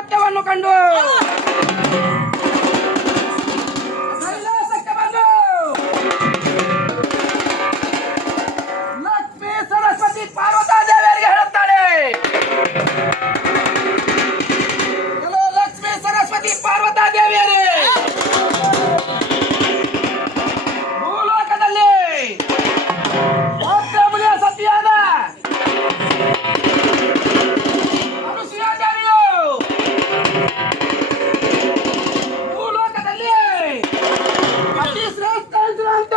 ನೃತ್ಯವನ್ನು ಕಂಡು ಕೈಲಾಸಕ್ಕೆ ಬಂದು ಲಕ್ಷ್ಮೀ ಸರಸ್ವತಿ ಪಾರ್ವತಾ ದೇವಿಯರಿಗೆ ಹೇಳುತ್ತಾಳೆ. ಹಲೋ ಲಕ್ಷ್ಮೀ ಸರಸ್ವತಿ ಪಾರ್ವತಾ ದೇವಿಯರೇ, ಭೂಲೋಕದಲ್ಲಿ ಮುನಿಯ ಸತಿಯಾದ ಅನುಸೂಯ ದೇವಿಯು ಭೂಲೋಕದಲ್ಲಿ ಅತಿ ಶ್ರೇಷ್ಠ ಅಂತ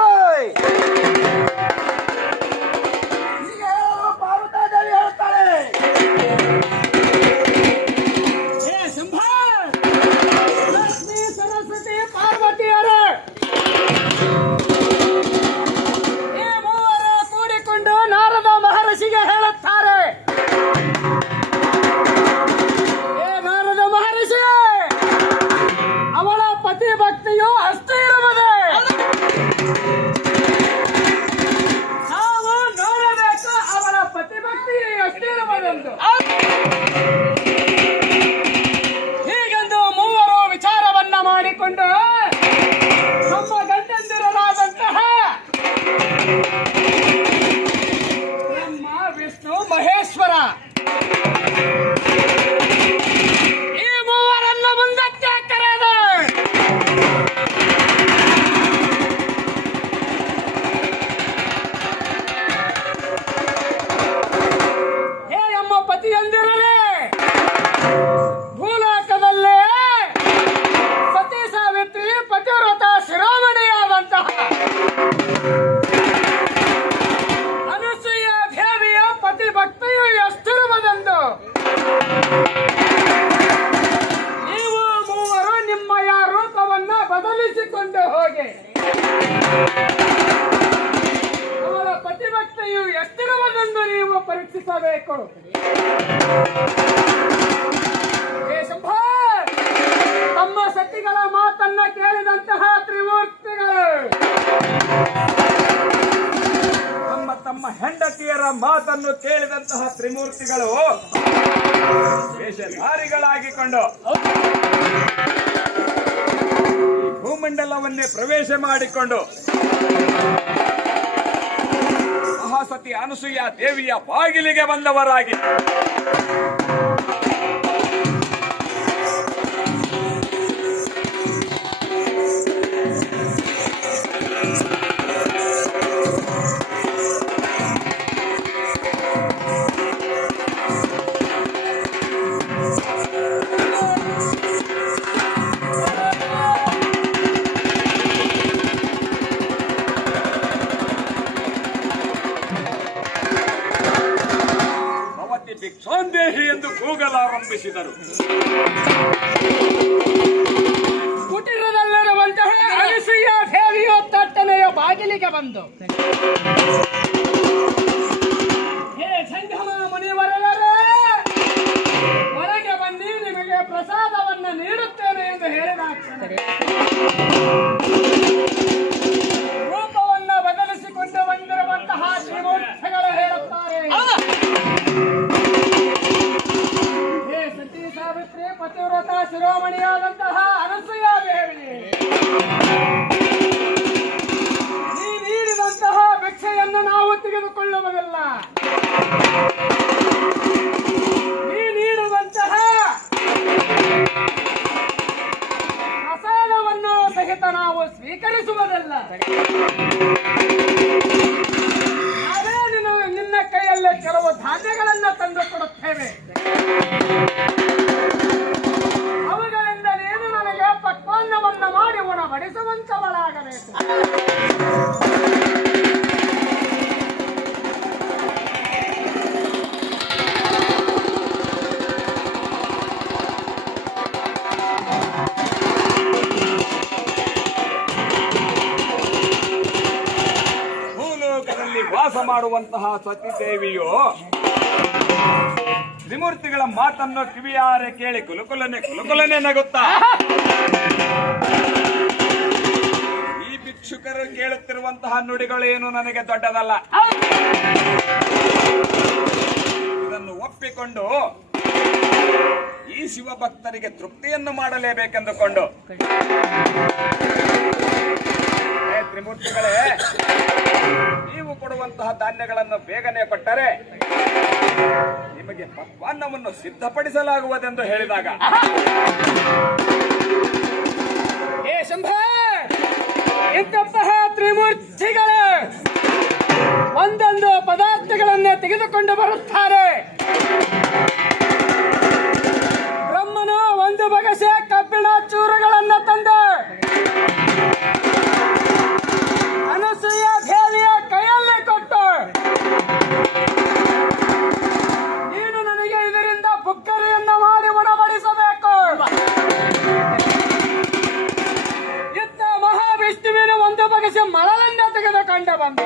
ಈಗ ಪಾರ್ವತಾ ದೇವಿ ಹೇಳುತ್ತಾಳೆ. ಲಕ್ಷ್ಮೀ ಸರಸ್ವತಿ ಪಾರ್ವತಿಯರೇ, ಈ ಮೂವರು ಕೂಡಿಕೊಂಡು ನಾರದ ಮಹರ್ಷಿಗೆ ಹೇಳುತ್ತಾರೆ, ಏ ನಾರದ ಮಹರ್ಷಿ, ಅವಳ ಪತಿ ಭಕ್ತಿಯು ಅಷ್ಟೇ ಇರುವುದೇ, ನಾವು ನೋಡಬೇಕು ಅವಳ ಪತಿ ಭಕ್ತಿ ಅಷ್ಟೇ ಇರುವುದೆಂದು. ಹೀಗೆಂದು ಮೂವರು ವಿಚಾರವನ್ನ ಮಾಡಿಕೊಂಡು ನಮ್ಮ ಗಂಡಂದಿರಲಾದಂತಹ ಬ್ರಹ್ಮ ವಿಷ್ಣು ಮಹೇಶ್ವರ ಈ ಮೂವರನ್ನ ಮುಂದಕ್ಕೆ ಕರೆದ. ಹೇ ನಮ್ಮ ಪತಿಯಂದಿರರೇ, ಭೂಲೋಕದಲ್ಲೇ ಸತಿ ಸಾವಿತ್ರಿ ಪತಿವ್ರತ ಶಿರೋಮಣಿಯಾದಂತಹ ಅನುಸೂಯ ದೇವಿಯ ಪತಿ ಭಕ್ತಿಯು ಎಷ್ಟಿರುವುದೆಂದು ನೀವು ಮೂವರು ನಿಮ್ಮಯ ರೂಪವನ್ನ ಬದಲಿಸಿಕೊಂಡು ಹೋಗಿ ಅವಳ ಪತಿ ಭಕ್ತಿಯು ಎಷ್ಟಿರುವುದೆಂದು ನೀವು ಪರೀಕ್ಷಿಸಬೇಕು. ಹೇ ಶಂಭ, ತಮ್ಮ ಸತಿಗಳ ಮಾತನ್ನ ಕೇಳಿದಂತಹ ತ್ರಿಮೂರ್ತಿಗಳು ತಮ್ಮ ಹೆಂಡತಿಯರ ಮಾತನ್ನು ಕೇಳಿದಂತಹ ತ್ರಿಮೂರ್ತಿಗಳು ವೇಷಧಾರಿಗಳಾಗಿಕೊಂಡು ಈ ಭೂಮಂಡಲವನ್ನೇ ಪ್ರವೇಶ ಮಾಡಿಕೊಂಡು ಮಹಾಸತಿ ಅನುಸೂಯ ದೇವಿಯ ಬಾಗಿಲಿಗೆ ಬಂದವರಾಗಿ ಭಿಕ್ಷಾಂದೇಹಿ ಎಂದು ಕೂಗಲಾರಂಭಿಸಿದರು. ಕುಟೀರದಲ್ಲಿರುವಂತಹ ಅನುಸೂಯ ದೇವಿಯು ತಟ್ಟನೆಯ ಬಾಗಿಲಿಗೆ ಬಂದು, ಹೇ ಸಂಗಮ ಮುನಿವರೆಲ್ಲರೇ, ಹೊರಗೆ ಬನ್ನಿ, ನಿಮಗೆ ಪ್ರಸಾದವನ್ನು ನೀಡುತ್ತೇನೆ ಎಂದು ಹೇಳಿದ ರೂಪವನ್ನ ಬದಲಿಸಿಕೊಂಡು ಬಂದಿರುವಂತಹ ಶ್ರೀಮೂರ್ತಿಗಳು ಹೇಳುತ್ತಾರೆ, ಹೇ ಸತಿ ಸಾವಿತ್ರಿ ಪತಿವ್ರತ ಶಿರೋಮಣಿಯಾದಂತಹ ಅನುಸೂಯ ದೇವಿ, ನೀ ನೀಡಿದಂತಹ ಭಿಕ್ಷೆಯನ್ನು ನಾವು ತೆಗೆದುಕೊಳ್ಳುವುದಿಲ್ಲ. ನೀ ನೀಡುವಂತಹ ಪ್ರಸಾದವನ್ನು ಸಹಿತ ನಾವು ಸ್ವೀಕರಿಸುವುದಿಲ್ಲ. ಅದೇ ನಿನ್ನ ಕೈಯಲ್ಲೇ ಕೆಲವು ಧಾನ್ಯಗಳನ್ನು ತಂದು ಕೊಡುತ್ತೇವೆ. ಅವುಗಳಿಂದ ನೀನು ನನಗೆ ಪಕ್ವಾನ್ನವನ್ನು ಮಾಡಿ ಉಣಬಡಿಸುವಂತವಳಾಗಬೇಕು. ಭೂಲೋಕದಲ್ಲಿ ವಾಸ ಮಾಡುವಂತಹ ಸತಿದೇವಿಯು ತ್ರಿಮೂರ್ತಿಗಳ ಮಾತನ್ನು ಕಿವಿಯಾರೆ ಕೇಳಿ ಕುಲುಕುಲನೆ ನಗುತ್ತಾ, ಈ ಭಿಕ್ಷುಕರು ಕೇಳುತ್ತಿರುವಂತಹ ನುಡಿಗಳೇನು ನನಗೆ ದೊಡ್ಡದಲ್ಲ, ಇದನ್ನು ಒಪ್ಪಿಕೊಂಡು ಈ ಶಿವಭಕ್ತರಿಗೆ ತೃಪ್ತಿಯನ್ನು ಮಾಡಲೇಬೇಕೆಂದುಕೊಂಡು ತ್ರಿಮೂರ್ತಿಗಳೇ, ನೀವು ಕೊಡುವಂತಹ ಧಾನ್ಯಗಳನ್ನು ಬೇಗನೆ ಕೊಟ್ಟರೆ ನಿಮಗೆ ಪಕ್ವಾನ್ನವನ್ನು ಸಿದ್ಧಪಡಿಸಲಾಗುವುದೆಂದು ಹೇಳಿದಾಗ, ಏ ಶಂಭ, ಇಂತಹ ತ್ರಿಮೂರ್ತಿಗಳು ಒಂದೊಂದು ಪದಾರ್ಥಗಳನ್ನೇ ತೆಗೆದುಕೊಂಡು ಬರುತ್ತಾರೆ. ಬ್ರಹ್ಮನು ಒಂದು ಬಗೆಸೆ ಕಬ್ಬಿಣ ಚೂರುಗಳನ್ನು ತಂದು ಅನಸೂಯ ದೇವಿಯ ಕೈಯಲ್ಲಿ ಕೊಟ್ಟು, ನೀನು ನನಗೆ ಇದರಿಂದ ಬುಕ್ಕರಿಯನ್ನು ಮಾಡಿ ಉಣಬಡಿಸಬೇಕು. ಇತ್ತ ಮಹಾವಿಷ್ಣುವಿನ ಒಂದು ಬಗೆಸೆ ಮಳಲನ್ನ ತೆಗೆದುಕೊಂಡು ಬಂದು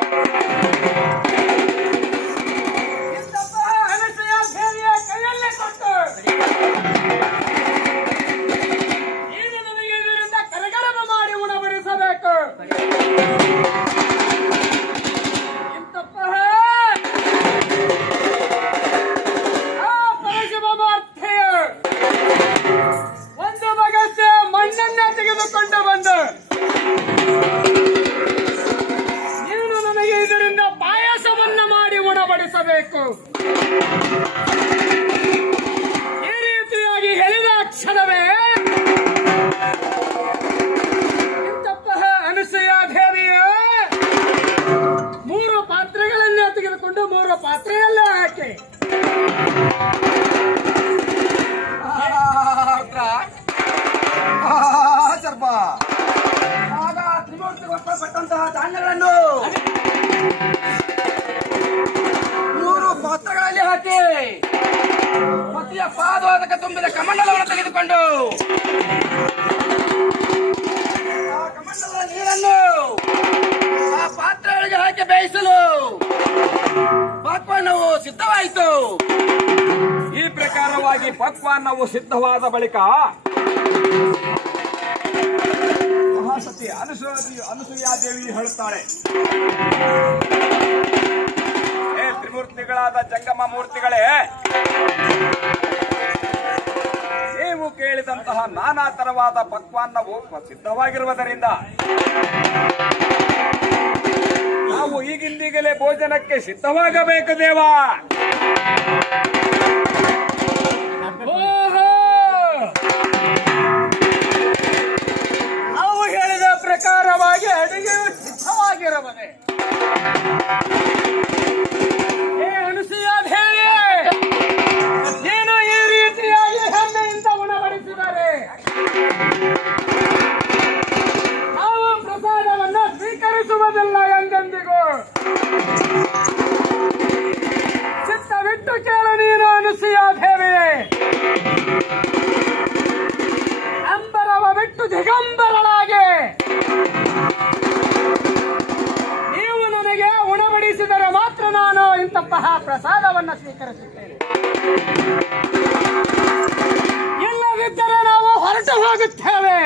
ಅನಸೂಯ ದೇವಿಯ ಕೈಯಲ್ಲಿ ಕೊಟ್ಟು, ನೀನು ನನಗೆ ಇದರಿಂದ ಕರಗರಮ ಮಾಡಿ ಉಣಬಡಿಸಬೇಕು. ಒಂದು ಬಗೆಸೆ ಮಣ್ಣನ್ನ ತೆಗೆದುಕೊಂಡು ಬಂದು, ನೀನು ನನಗೆ ಇದರಿಂದ ಪಾಯಸವನ್ನ ಮಾಡಿ ಉಣಬಡಿಸಬೇಕು. ಈ ರೀತಿಯಾಗಿ ಹೇಳಿದ ಕ್ಷಣವೇ ಇಂತಹ ಅನಸೂಯ ದೇವಿಯ 3 ಪಾತ್ರೆಗಳನ್ನೇ ತೆಗೆದುಕೊಂಡು 3 ಪಾತ್ರೆಯಲ್ಲೇ ಹಾಕಿ, ಸರ್ಪ ಆಗ ತ್ರಿಮೂರ್ತಿಗೊಪ್ಪಟ್ಟಂತಹ ಧಾನ್ಯಗಳನ್ನು 3 ಪಾತ್ರಗಳಲ್ಲಿ ಹಾಕಿ ಪತಿಯ ಪಾದೋದಕ ತುಂಬಿದ ಕಮಂಡಲವನ್ನು ತೆಗೆದುಕೊಂಡು ಆ ಕಮಂಡಲದ ನೀರನ್ನು ಆ ಪಾತ್ರೆಗಳಿಗೆ ಹಾಕಿ ಬೇಯಿಸಲು ಪಕ್ವಾನ್ನವು ಸಿದ್ಧವಾಯಿತು. ಈ ಪ್ರಕಾರವಾಗಿ ಪಕ್ವಾನ್ನವು ಸಿದ್ಧವಾದ ಬಳಿಕ ಮಹಾಸತಿ ಅನಸೂಯಾದೇವಿ ಹೇಳುತ್ತಾಳೆ, ಹೇ ತ್ರಿಮೂರ್ತಿಗಳಾದ ಜಂಗಮ ಮೂರ್ತಿಗಳೇ, ನೀವು ಕೇಳಿದಂತಹ ನಾನಾ ತರವಾದ ಪಕ್ವಾನ್ನವು ಸಿದ್ಧವಾಗಿರುವುದರಿಂದ ನಾವು ಈಗಿಂದೀಗಲೇ ಭೋಜನಕ್ಕೆ ಸಿದ್ಧವಾಗಬೇಕು ದೇವಾ. ನಾವು ಹೇಳಿದ ಪ್ರಕಾರವಾಗಿ ಅಡುಗೆಯು ಸಿದ್ಧವಾಗಿರಬನೆ. ಏ ಅನಸೂಯ ದೇವಿ, ನೀನು ಈ ರೀತಿಯಾಗಿ ಹೆಮ್ಮೆಯಿಂದ ಉಣಬಡಿಸಿದರೆ ನಾವು ಪ್ರಸಾದವನ್ನು ಸ್ವೀಕರಿಸುವುದಿಲ್ಲ ಎಂದೆಂದಿಗೂ. ಚಿತ್ತವಿಟ್ಟು ಕೇಳು ನೀನು ಅನಸೂಯ ದೇವಿ. ಅಂಬರವ ಬಿಟ್ಟು ದಿಗಂಬರಳಾಗಿ ನೀವು ನನಗೆ ಉಣಬಡಿಸಿದರೆ ಮಾತ್ರ ನಾನು ಇಂತಹ ಪ್ರಸಾದವನ್ನು ಸ್ವೀಕರಿಸುತ್ತೇನೆ. ಇಲ್ಲದಿದ್ದರೆ ನಾವು ಹೊರಟು ಹೋಗುತ್ತೇವೆ.